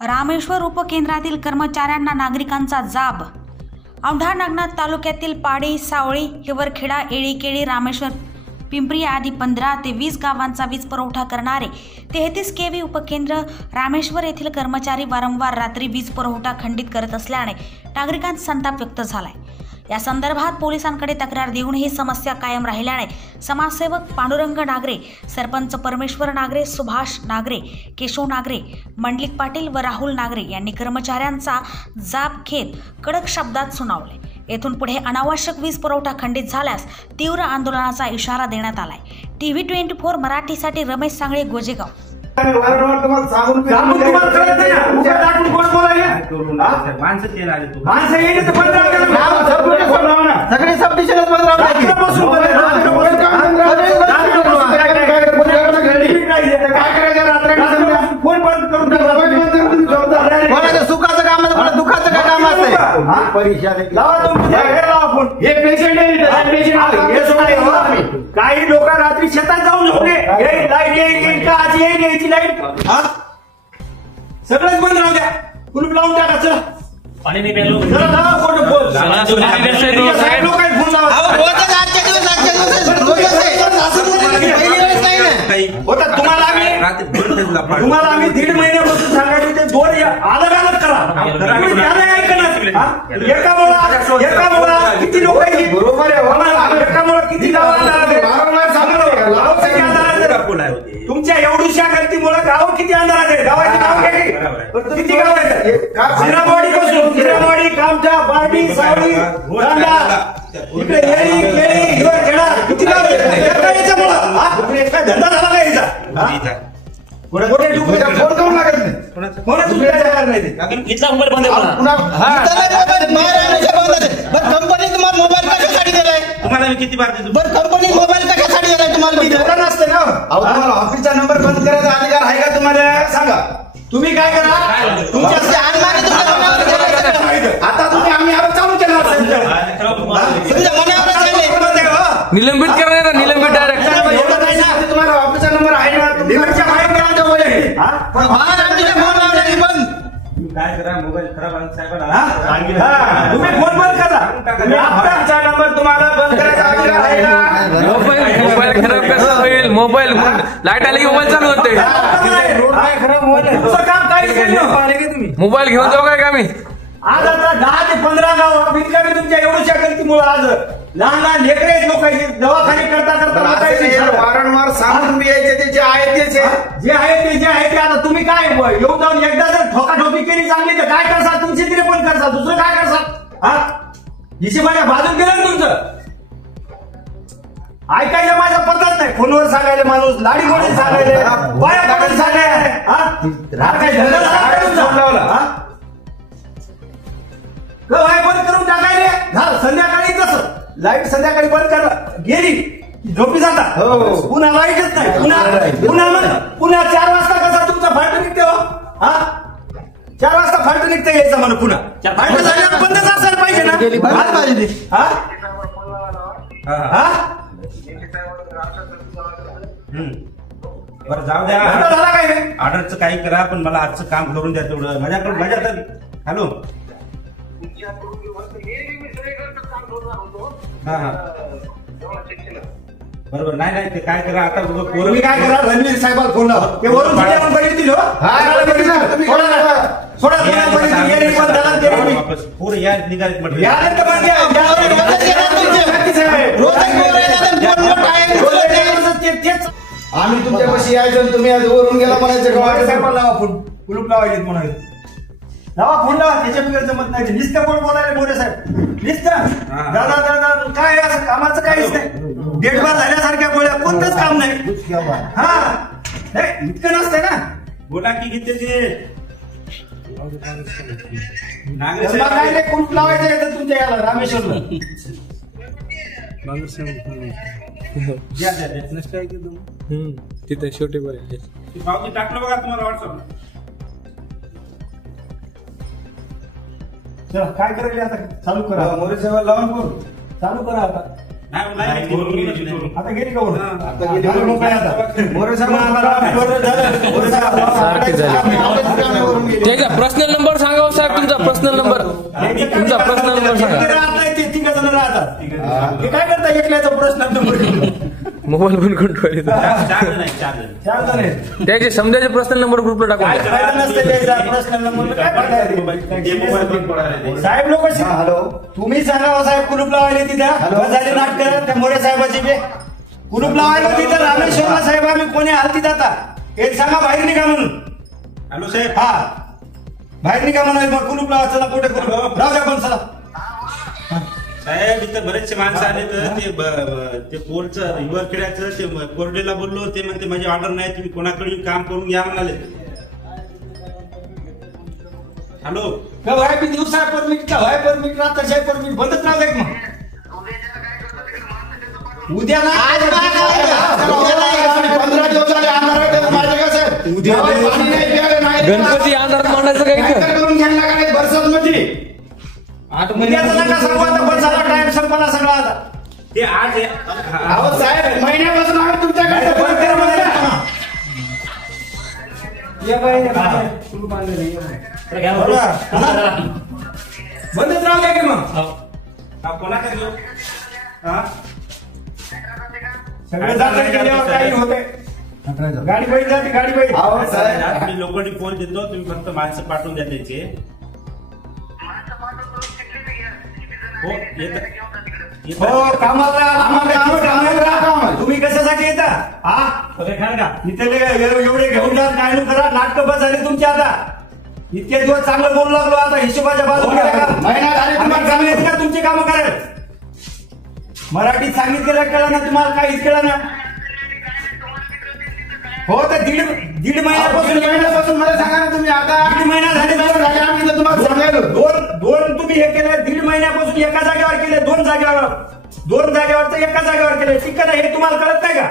रामेश्वर उपकेंद्रातील कर्मचाऱ्यांना नागरिकांचा जाब। औंढा नागनाथ तालुक्यातील पाडी, सावळी, हिवरखेडा, येळीकेळी, रामेश्वर, पिंपरी आदी 15 ते 20 गावांचा वीज पुरवठा करणारे 33 केव्ही उपकेंद्र रामेश्वर येथील कर्मचारी वारंवार रात्री वीज पुरवठा खंडित करत असल्याने नागरिकांचा संताप व्यक्त झालाय। या संदर्भात पोलिसांकडे तक्रार देऊनही समस्या कायम राहिल्याने समाजसेवक पांडुरंग नागरे, सरपंच परमेश्वर नागरे, सुभाष नागरे, केशव नागरे, मंडलिक पाटील व राहुल नागरे यांनी कर्मचाऱ्यांचा जाब घेत कडक शब्दात सुनावले। येथून पुढे अनावश्यक वीज पुरवठा खंडित झाल्यास तीव्र आंदोलनाचा इशारा देण्यात आलाय। टीव्ही 24 मराठीसाठी रमेश सांगळे, गोजेगाव। सुखाचं काम आहे, दुःखाचं काय काम असतं? काही लोक रात्री शेतात जाऊन झोपले, लाईट येईल का आज येईल यायची लाईट, सगळंच बंद राहू द्या, कुलूप लावून टाका। चला पाणी नाही प्यायलो, तुम्हाला आम्ही 1.5 महिन्यापासून सांगायचं ते दोन अलग अलग करा, एका मुळा किती लोक बरोबर आहे, एका मुळा किती तुमच्या एवढ्या गर्दीमुळे गाव किती अंधारात आहे, गावाची नाव घ्यायची किती गाव आहे, जिरावाडी पासून जिरावाडी, कामठा, पार्टी, सावळी, इकडे येळी, केळी, हिवरखेडा किती गाव आहे, काय धंदा झाला का याचा? फोन करून लागत नाही, इथला मोबाईल बंद कंपनी तुम्हाला मोबाईल कशासाठी दिलाय? तुम्हाला किती बार कंपनी मोबाईल कशासाठी दिलाय? तुम्हाला नसते ना, तुम्हाला ऑफिसचा नंबर बंद करायचा अधिकार आहे का तुम्हाला? सांगा तुम्ही काय करा, तुमच्या आता तुम्ही आम्ही चालू केला निलंबित करणार, निलंबित डायरेक्ट तुम्हाला ऑफिसचा नंबर आहे ना, काय करा, मोबाईल खराब आहे साहेबांना, तुम्ही फोन बंद करा, ऑफिसचा नंबर तुम्हाला बंद करायचा अधिकार आहे ना? मोबाईल खराब कसा होईल? मोबाईल लाईट आली की मोबाईल चालू होते, मोबाईल घेऊन जाऊ काय आम्ही? आज आता 10 ते 15 गाव बिनकामी तुमच्या एवढ्या गलतीमुळे आज लहान लहान लेकरे लोकांचे दवाखाने करता वारंवार सांगून यायचे, जे आहे ते आता तुम्ही काय येऊन जाऊन एकदा जर ठोकाठोकी केली चांगली तर काय करसाल? तुमची तरी पण करसाल, दुसरं काय करसाल? हिशेबाच्या बाजून गेलं ना तुमचं, ऐकायला माझ्या पद्धत नाही, फोनवर सांगायला माणूस, लाडी गोडी सांगायला, बाया पडून काय बंद करून टाकायले, संध्याकाळी कसं लाईट संध्याकाळी बंद करा, गेली झोपी जाता, पुन्हा लाईटच नाही, पुन्हा 4 वाजता कसा तुमचा फाल्ट निघते, 4 वाजता फाल्ट निघते यायचं म्हणून, पुन्हा फाल्ट झाल्यावर बंदच असायला पाहिजे ना, बरं जाऊ द्या, झाला काय ऑर्डरचं काही करा, पण मला आजचं काम करून द्या तेवढं, माझ्याकडून माझ्या तर हॅलो बरोबर नाही ते काय करा आता, तुम्ही काय करा, रणवीर साहेबांना फोन लावा, ते वरून बघितली आम्ही तुमच्यापाशी यायचं, तुम्ही आज वरून गेला म्हणायचं, साहेबांना लावा फोन, कुलूप लावायचे म्हणाले, लावा फोन लावा, त्याच्या बिगर जमत नाही, नुसतं कोण बोलायला मोरे साहेब, नुसतं दादा काय असं कामाचं काहीच नाही, डेटबार झाल्यासारख्या गोळ्या कोणतंच काम नाही, इतकं नसतंय ना, बोला की किती कुलूप लावायचं येतं तुमच्या याला रामेश्वरला, तिथे शेवटी पावती टाकलं बघा तुम्हाला व्हॉट्सअपला, चला काय करायला आता चालू करा, मोरे साहेब लावून चालू करा आता। आता गेली का बोलून? आता गेली बरं मोकळे आता. मोरे साहेब आम्हाला बरं झालं. मोरे साहेब त्याचा पर्सनल नंबर सांगा हो साहेब, तुमचा पर्सनल नंबर सांगा. राहत ते तिघ जण राहतात. हे काय करता एकल्याचा प्रश्न नंबर मोबाईल बंद करून ठेवले. चार जण आहेत. त्याचे समजायचे पर्सनल नंबर ग्रुपला टाकून काय द्या. फायदा नसते द्यायचा प्रश्न नंबर काय फायदा आहे? साहेब लोक हॅलो तुम्ही सांगा हो साहेब कुलूप लावायला तिथं झाले नाटक त्या मोरे साहेबाची बे कुलूप लावायला तिथं रामेश्वरला साहेब आम्ही कोणी हालती जाता एक सांगा बाहेर निघा म्हणून. हॅलो साहेब हा बाहेर निघा म्हणून मग कुलूप लावा. चला कुठे कुलूप राहू द्या पण चला साहेब. इथं बरेचसे माणसं आले तर ते पोलचं युवर खेळायचं ते कोर्डेला बोललो ते म्हणते माझी ऑर्डर नाही तुम्ही कोणाकडे काम करून घ्या म्हणाले. हॅलो व्हाय बी दिवसा परमिट का व्हाय परमिट राहता साहेब परमिट बंदच राहू द्या मग उद्या नाही 15 दिवस झाले आणणार माझे कसं उद्या गणपती अंधारात मांडायचं काय इथं? करून घ्यायला काय बरसात मध्ये 8 महिन्याचा नका सांगू आता पण झाला टाइम संपला सगळा आता. ते आज अहो साहेब महिन्यापासून आम्ही तुमच्याकडे बंद करा म्हणा. बंदच राहू द्या की मग कोणाकडे घेऊ सगळे जातात गेल्यावर काही होते. गाडी बैल जाते गाडी बैल. मी लोकांनी फोन देतो तुम्ही फक्त माणसं पाठवून द्या त्याचे. हो येत हो कामाला तुम्ही कशासाठी येता हा इथे एवढे घेऊन जा काय करा नाटक बस झाले तुमचे आता. इतके दिवस चांगलं बोलू लागलो आता हिशोबाच्या बाजूला का तुमची कामं करायला मराठीत सांगितलेलं कळलं ना तुम्हाला काहीच कळलं ना. हो तर दीड महिन्यापासून मला सांगा ना तुम्ही आता 8 महिना झाले आम्ही तुम्हाला सांगायलो दोन तुम्ही हे केलं 1.5 महिन्यापासून एका जागेवर केले 2 जागेवर तर एका जागेवर केले ठीक आहे हे तुम्हाला कळत नाही का?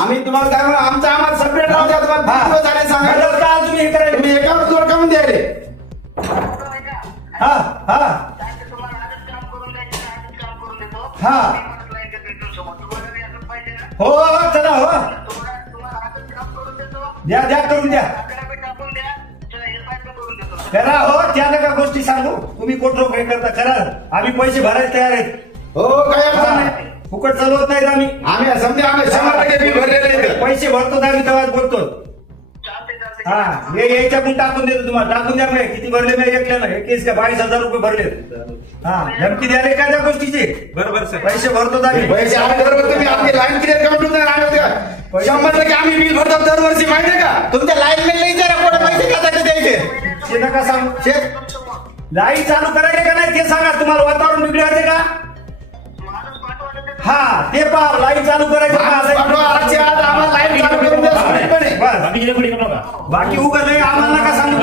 आम्ही तुम्हाला काय आम्हाला सेपरेट राहू द्या तुम्हाला सांगायला का तुम्ही हे करायला तुम्ही एकावर 2 कामून द्यायले. हा हा हा हो चला हो द्या करून द्या करा हो त्या नका गोष्टी सांगू तुम्ही कोट रोख हे करता करा आम्ही पैसे भरायला तयार आहेत. हो काय फुकट चालवत नाहीत आम्ही समजा आम्ही 100% बिल भरलेले पैसे भरतो आम्ही तेव्हाच बोलतो. हा हे याच्याकडून टाकून देतो तुम्हाला टाकून द्या किती भरले मी एकल्यानं 22,000 रुपये भरले. हा धमकी द्यायला काय त्या गोष्टीची बरोबर सर पैसे भरतो आम्ही पैसे बरोबर तुम्ही आपली लाईन क्लिअर करून 100% आम्ही बिल भरतो दरवर्षी माहिती आहे का? तुमच्या लाईन बिल विचारा कोणा पैसे का द्यायचे ते नका सांगू. लाईट चालू करायचे का नाही ते सांगा तुम्हाला वातावरण बिघडायचे का? हा ते पहा लाईट चालू करायचं बाकी उगा नाही आम्हाला नका सांगू.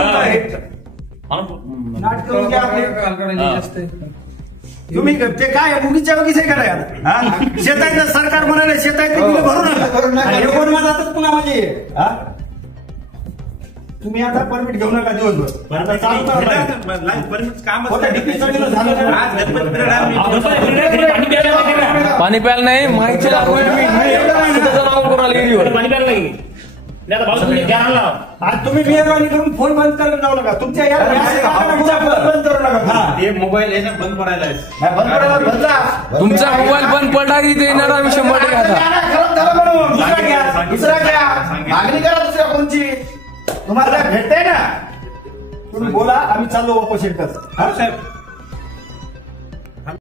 तुम्ही ते काय उगीच्या उगीच हे करायला शेतायचं सरकार म्हणाले शेतायचं बिल भरून हे कोण जातात पुन्हा म्हणजे तुम्ही आता परमिट घेऊ नका दिवसभर आता काम पाणी प्यायला नाही माहिती आज तुम्ही मेहरबानी करून फोन बंद करायला जाऊ नका तुमच्या बंद करू नका. ते मोबाईल आहे ना बंद पडायला तुमचा मोबाईल बंद पडला की ते येणार आम्ही 100% आता दुसरा घ्या मागणी करा दुसऱ्या कोणची तुम्हाला भेटताय ना तुम्ही बोला आम्ही चाललो वापस येतात. साहेब